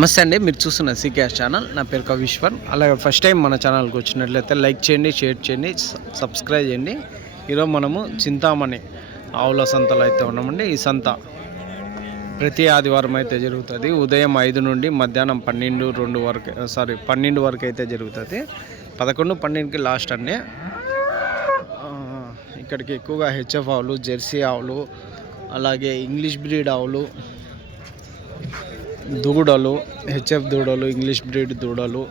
నమస్తే అండి మీరు చూస్తున్న సీకేఎస్ ఛానల్. నా పేరు కవిశ్వర్. అలాగే ఫస్ట్ టైం మన ఛానల్కి వచ్చినట్లయితే లైక్ చేయండి షేర్ చేయండి సబ్స్క్రైబ్ చేయండి. ఈరోజు మనము చింతామణి ఆవుల సంతలో అయితే ఉన్నామండి. ఈ సంత ప్రతి ఆదివారం అయితే జరుగుతుంది. ఉదయం ఐదు నుండి మధ్యాహ్నం పన్నెండు రెండు వరకు సారీ పన్నెండు వరకు అయితే జరుగుతుంది. పదకొండు పన్నెండుకి లాస్ట్ అండి. ఇక్కడికి ఎక్కువగా హెచ్ఎఫ్ ఆవులు జెర్సీ ఆవులు అలాగే ఇంగ్లీష్ బ్రీడ్ ఆవులు దూడలు హెచ్ఎఫ్ దూడలు ఇంగ్లీష్ బ్రీడ్ దూడలు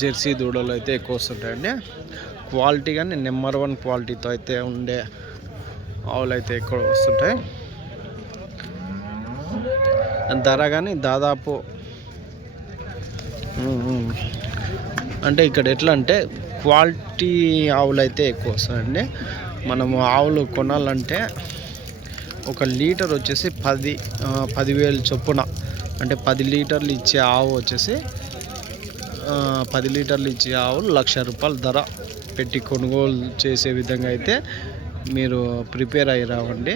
జెర్సీ దూడలు అయితే ఎక్కువ వస్తుంటాయండి. క్వాలిటీ కానీ నెంబర్ వన్ క్వాలిటీతో అయితే ఉండే ఆవులు అయితే ఎక్కువ వస్తుంటాయి. ధర కానీ దాదాపు అంటే ఇక్కడ ఎట్లా అంటే క్వాలిటీ ఆవులు అయితే ఎక్కువ వస్తాయండి మనము ఆవులు కొనాలంటే ఒక లీటర్ వచ్చేసి పది పదివేలు చొప్పున అంటే పది లీటర్లు ఇచ్చే ఆవు వచ్చేసి పది లీటర్లు ఇచ్చే ఆవు లక్ష రూపాయల ధర పెట్టి కొనుగోలు చేసే విధంగా అయితే మీరు ప్రిపేర్ అయ్యి రావండి.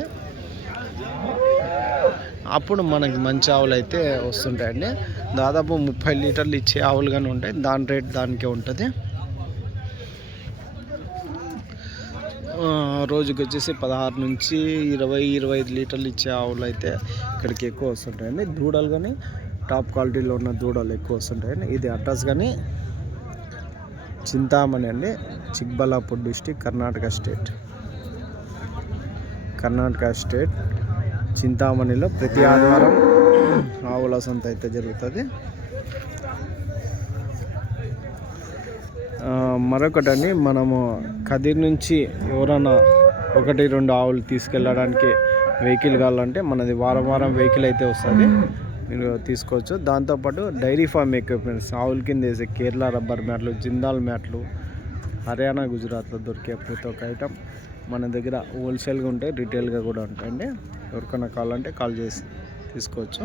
అప్పుడు మనకి మంచి ఆవులు అయితే వస్తుంటాయండి. దాదాపు ముప్పై లీటర్లు ఇచ్చే ఆవులు కానీ ఉంటాయి. దాని రేట్ దానికే ఉంటుంది. రోజుకి వచ్చేసి పదహారు నుంచి ఇరవై ఇరవై ఐదు లీటర్లు ఇచ్చే ఆవులు అయితే ఇక్కడికి ఎక్కువ వస్తుంటాయండి. దూడలు కానీ టాప్ క్వాలిటీలో ఉన్న దూడలు ఎక్కువ వస్తుంటాయండి. ఇది అడ్రస్ కానీ చింతామణి అండి Chikballapur district Karnataka state. Karnataka state చింతామణిలో ప్రతి ఆదివారం ఆవుల సంత అయితే జరుగుతుంది. మరొకటని మనము కదిర్ నుంచి ఎవరైనా ఒకటి రెండు ఆవులు తీసుకెళ్ళడానికి వెహికల్ కావాలంటే మనది వారం వారం వెహికల్ అయితే వస్తుంది. మీరు తీసుకోవచ్చు. దాంతోపాటు డైరీ ఫామ్ ఎక్విప్మెంట్స్ ఆవుల కింద వేసే కేరళ రబ్బర్ మ్యాట్లు జిందాల్ మ్యాట్లు హర్యానా గుజరాత్లో దొరికే ప్రతి ఒక్క ఐటమ్ మన దగ్గర హోల్సేల్గా ఉంటాయి రిటైల్గా కూడా ఉంటాయండి. ఎవరికైనా కావాలంటే కాల్ చేసి తీసుకోవచ్చు.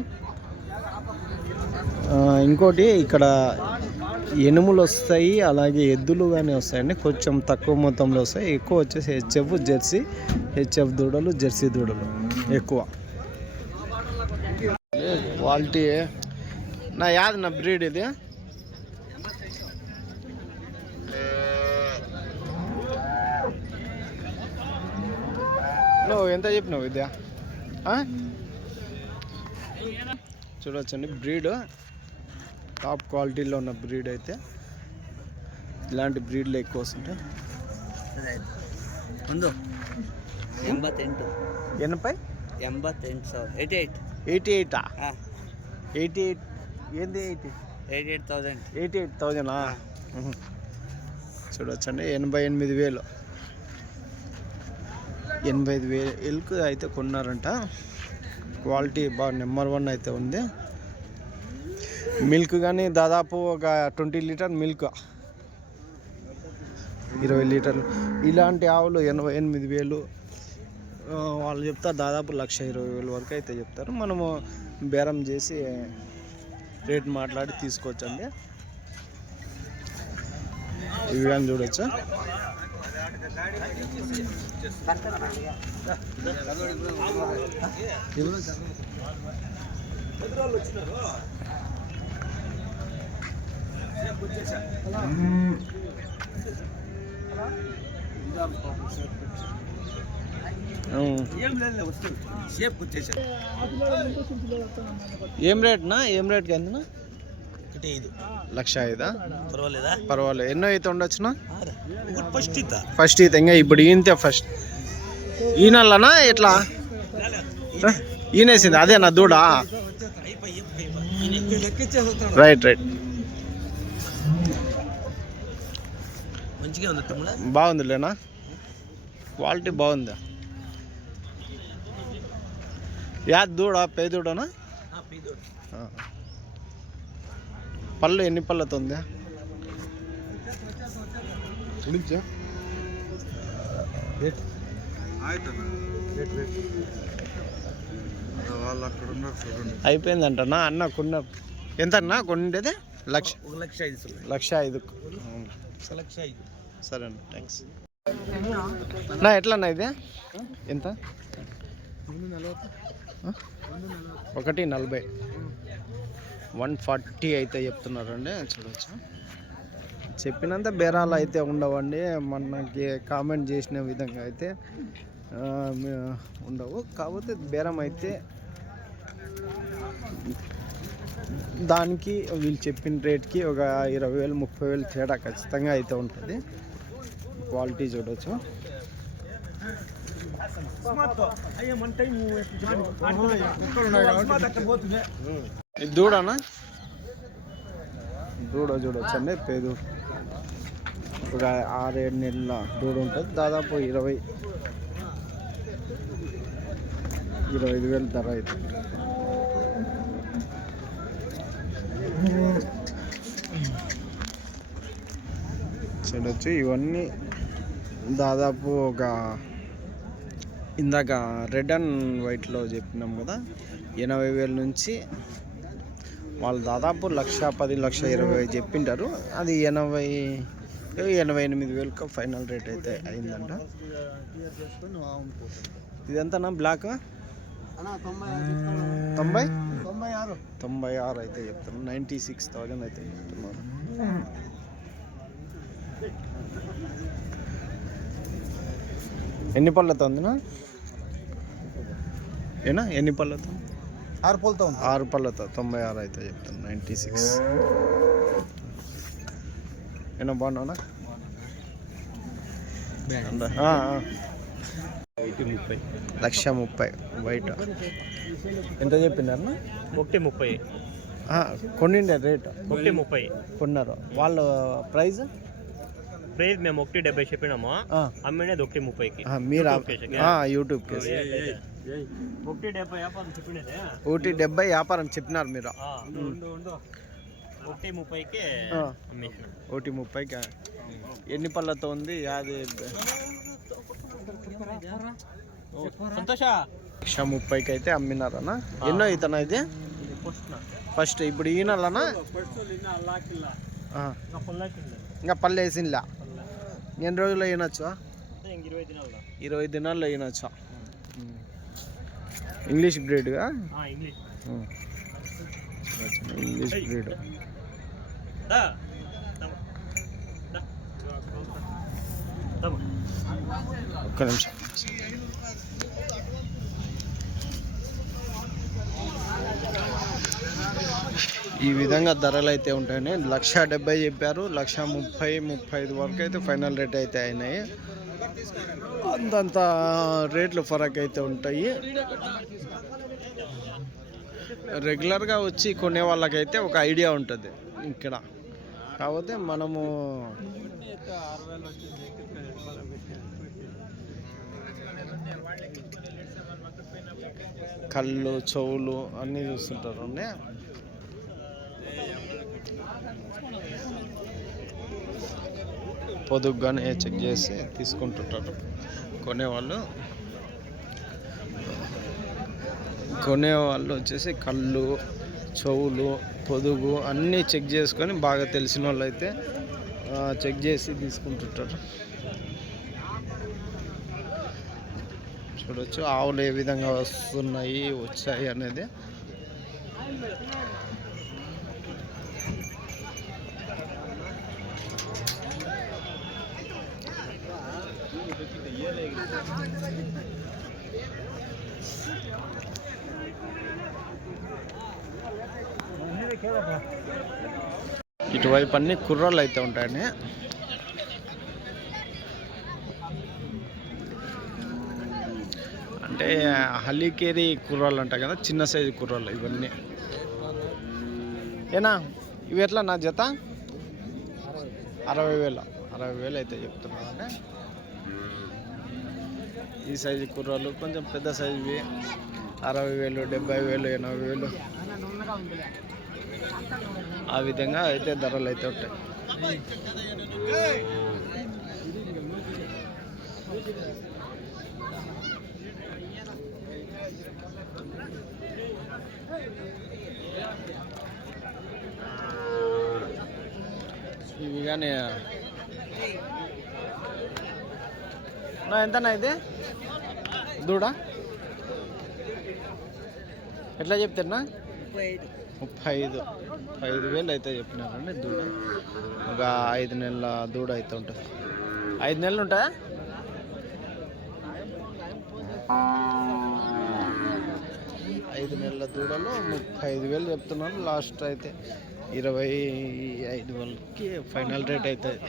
ఇంకోటి ఇక్కడ ఎనుములు వస్తాయి అలాగే ఎద్దులు కానీ వస్తాయండి. కొంచెం తక్కువ మొత్తంలో వస్తాయి. ఎక్కువ వచ్చేసి హెచ్ఎఫ్ జెర్సీ హెచ్ఎఫ్ దూడలు జెర్సీ దూడలు ఎక్కువ. క్వాలిటీ నా యాదు నా బ్రీడ్ ఇది. నువ్వు ఎంత చెప్పినావు విద్య? చూడవచ్చండి బ్రీడ్. టాప్ క్వాలిటీలో ఉన్న బ్రీడ్ అయితే ఇలాంటి బ్రీడ్లు ఎక్కువ వస్తుంటాయి ముందు ఎంబత్తెంటు ఎనభై? ఎంబత్తెంటు eighty eight. Eighty ఎయిటా? Eighty eight. ఏంటి eighty? Eighty eight thousand eighty eight థౌజండా చూడొచ్చండి ఎనభై ఎనిమిది వేలు. ఎనభై ఐదు వేలు వేలకు అయితే కొన్నారంట. క్వాలిటీ బాగా నెంబర్ వన్ అయితే ఉంది. మిల్క్ కానీ దాదాపు ఒక ట్వంటీ లీటర్ మిల్క్. ఇరవై లీటర్లు. ఇలాంటి ఆవులు ఎనభై ఎనిమిది వేలు. వాళ్ళు చెప్తారు దాదాపు లక్ష ఇరవై వేలు వరకు అయితే చెప్తారు. మనము బేరం చేసి రేట్ మాట్లాడి తీసుకోవచ్చండి ఇవి కానీ చూడొచ్చు? ఏం రేట్నా ఏం రేట్కి ఎంతనా ఒకటి ఐదు. లక్ష ఐదా? పర్వాలేదా? పర్వాలేదు ఎన్నో అయితే ఉండొచ్చునా ఫస్ట్ ఇద్దా ఫస్ట్ ఈత. ఇంకా ఇప్పుడు ఈయంతే ఫస్ట్ ఈనల్లనా? ఎట్లా? ఈనేసింది. అదే నా దూడ రైట్ రైట్ మంచిగా ఉంది తమ్ముడా? బాగుందిలేనా? క్వాలిటీ బాగుంది? యా దూడ పే దూడనా ఆ. పళ్ళు ఎన్ని పళ్ళతో ఉందా అయిపోయిందంటనా? అన్న కొన్న ఎంత అన్న కొనిండేది లక్ష లక్ష ఐదు లక్ష ఐదు. లక్ష ఐదు. సరే అండి థ్యాంక్స్ నా ఎట్లా అన్న ఇది? ఎంత? ఒకటి నలభై. వన్ ఫార్టీ అయితే చెప్తున్నారండి చూడవచ్చు చెప్పినంత బేరాలు అయితే ఉండవండి మనకి కామెంట్ చేసిన విధంగా అయితే ఉండవు. కాకపోతే బేరం అయితే దానికి వీళ్ళు చెప్పిన రేట్కి ఒక ఇరవై వేలు ముప్పై వేలు తేడా ఖచ్చితంగా అయితే ఉంటుంది. క్వాలిటీ చూడవచ్చు దూడనా? దూడ చూడొచ్చండి పేదు. ఒక ఆరేడు నెలల దూడ ఉంటుంది. దాదాపు ఇరవై ఇరవై ఐదు వేలు ధర అవుతుంది చూడొచ్చు ఇవన్నీ దాదాపు ఒక ఇందాక రెడ్ అండ్ వైట్లో చెప్పినాం కదా ఎనభై వేల నుంచి వాళ్ళు దాదాపు లక్ష పది లక్ష ఇరవై చెప్పింటారు. అది ఎనభై ఎనభై ఎనిమిది వేలకు ఫైనల్ రేట్ అయితే అయిందంట. ఇదంతా బ్లాక్? తొంభై? తొంభై ఆరు. తొంభై ఆరు అయితే చెప్తున్నారు. నైంటీ సిక్స్ థౌజండ్ అయితే చెప్తున్నారు. ఎన్ని పళ్ళతో ఉందినా? ఏనా? ఎన్ని పళ్ళతో? ఆరు ఉంది. ఆరు పళ్ళతో. తొంభై ఆరు అయితే చెప్తాను నైంటీ సిక్స్ ఏనా బాగున్నావునా ఆ, ఆ. ముప్పై లక్ష ముప్పై. బయట. ఎంత చెప్పినారు ఒకటి ముప్పై. కొన్నిండే రేట్. ఒకటి ముప్పై. కొన్నారు. వాళ్ళ ప్రైస్ ప్రైస్ మేము ఒకటి డెబ్బై చెప్పినాము? అమ్మినది ఒకటి ముప్పైకి. మీరు యూట్యూబ్ కేసు ఒకటి డెబ్బై వ్యాపారం చెప్పినదే? ఒకటి డెబ్బై వ్యాపారం చెప్పినారు మీరు. ఒకటి ముప్పైకి ఒకటి ముప్పైకి. ఎన్ని పళ్ళతో ఉంది? అది సంతోష? లక్ష ముప్పైకి అయితే అమ్మినారనా ఎన్నో ఇతను ఇది? ఫస్ట్ ఇప్పుడు ఈ నెలనా ఆ, ఇంకా పళ్ళు వేసిందా ఎన్ని రోజులు అయినచ్చు? ఇరవై దినాలు ఇరవై దినాల్లో అయినచ్చు? ఇంగ్లీష్ బ్రీడ్గా ఇంగ్లీష్. బ్రీడ్. ఒక్క నిమిషం. ఈ విధంగా ధరలు అయితే ఉంటాయని లక్ష డెబ్బై చెప్పారు లక్ష ముప్పై ముప్పై ఐదు వరకు అయితే ఫైనల్ రేట్ అయితే అయినాయి. అంతంత రేట్లు ఫరక్ అయితే ఉంటాయి. రెగ్యులర్గా వచ్చి కొనే వాళ్ళకైతే ఒక ఐడియా ఉంటుంది ఇక్కడ. కాకపోతే మనము కళ్ళు చెవులు అన్నీ చూస్తుంటారు. అండి పొదుగ్గానే చెక్ చేసి తీసుకుంటుంటారు. కొనేవాళ్ళు కొనేవాళ్ళు వచ్చేసి కళ్ళు చెవులు పొదుగు అన్నీ చెక్ చేసుకొని బాగా తెలిసిన వాళ్ళు అయితే చెక్ చేసి తీసుకుంటుంటారు. చూడొచ్చు ఆవులు ఏ విధంగా వస్తున్నాయి వచ్చాయి అనేది. ఇటువైపు అన్ని కుర్రాళ్ళు అయితే ఉంటాయండి అంటే హల్లీకేరి కుర్రాళ్ళు అంటాయి కదా చిన్న సైజు కుర్రాళ్ళు ఇవన్నీ. ఏనా ఇవి ఎట్లా నా జత? అరవై వేలు అరవై వేలు అయితే చెప్తున్నాను ఈ సైజు కుర్రాలు కొంచెం పెద్ద సైజువి. అరవై వేలు డెబ్బై వేలు ఎనభై వేలు. ఆ విధంగా అయితే ధరలు అయితే ఉంటాయి. ఇవి కానీ నా ఎంతనా ఇది? దూడ? ఎట్లా చెప్తారా ముప్పై ఐదు ముప్పై ఐదు వేలు అయితే చెప్పినారండి దూడ. ఒక ఐదు నెలల దూడ అయితే ఉంటుంది. ఐదు నెలలు ఉంటాయా? ఐదు నెలల దూడలో ముప్పై ఐదు వేలు చెప్తున్నాను లాస్ట్ అయితే ఇరవై ఐదు వేలకి ఫైనల్ రేట్ అవుతుంది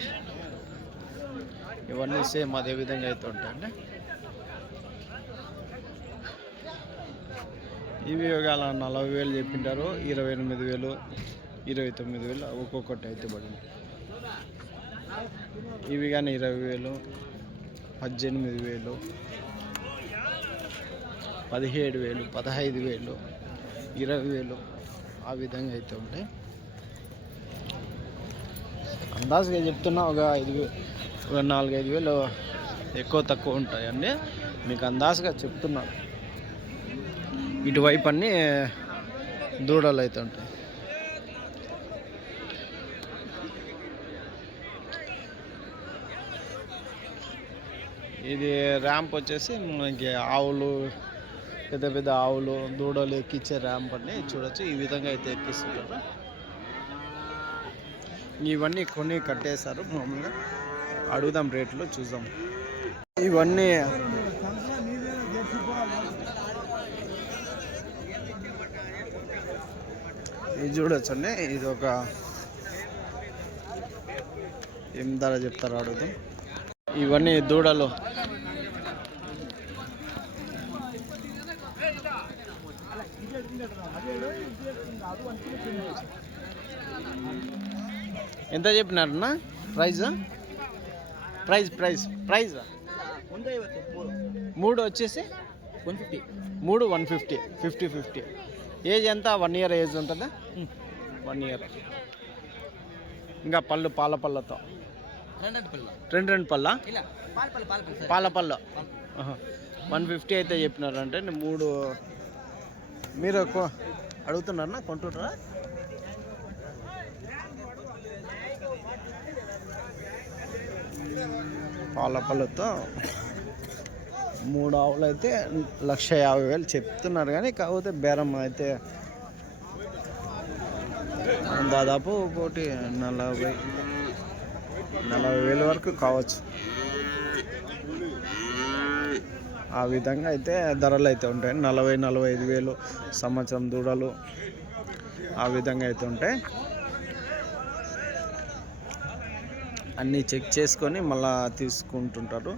ఇవన్నీ సేమ్ అదే విధంగా అయితే ఉంటాయండి. ఇవి ఒకవేళ నలభై వేలు చెప్పింటారు ఇరవై ఎనిమిది వేలు ఇరవై తొమ్మిది వేలు ఒక్కొక్కటి అయితే పడింది. ఇవి కానీ ఇరవై వేలు పద్దెనిమిది వేలు పదిహేడు వేలు పదహైదు వేలు ఇరవై వేలు ఆ విధంగా అయితే ఉంటాయి. అందాజుగా చెప్తున్నా ఒక ఐదు ఒక నాలుగైదు వేలు ఎక్కువ తక్కువ ఉంటాయండి. మీకు అందాజుగా చెప్తున్నాను ఇటువైపు అన్నీ దూడలు అయితే ఉంటాయి ఇది ర్యాంప్ వచ్చేసి మనకి ఆవులు పెద్ద పెద్ద ఆవులు దూడలు ఎక్కించే ర్యాంప్ అన్ని చూడొచ్చు. ఈ విధంగా అయితే ఎక్కిస్తుంటారు. ఇవన్నీ కొన్ని కట్టేశారు మామూలుగా. అడుగుదాం రేట్లు చూద్దాం. ఇవన్నీ ఇది చూడొచ్చండి. ఇది ఒక ఏం ధర చెప్తారు అడుగుతాం ఇవన్నీ దూడలు. ఎంత చెప్పినారన్నా? ప్రైజ్? Price price price. మూడు వచ్చేసి? వన్ ఫిఫ్టీ మూడు one fifty. Fifty fifty. Age ఎంత? వన్ ఇయర్ ఏజ్ ఉంటుంది? One year. ఇంకా పళ్ళు పాల పళ్ళతో. రెండు రెండు పళ్ళ. పాల పళ్ళు వన్ ఫిఫ్టీ అయితే చెప్పినారంటే మూడు మీరు అడుగుతున్నారా కొంటున్నారా? పాల పళ్ళతో. మూడు ఆవులు అయితే లక్ష యాభై వేలు చెప్తున్నారు కానీ కాకపోతే బేరం అయితే దాదాపు ఒకటి నలభై నలభై వేల వరకు కావచ్చు. ఆ విధంగా అయితే ధరలు అయితే ఉంటాయి. నలభై నలభై ఐదు వేలు సంవత్సరం దూడలు ఆ విధంగా అయితే ఉంటాయి. అన్నీ చెక్ చేసుకొని మళ్ళా తీసుకుంటుంటారు.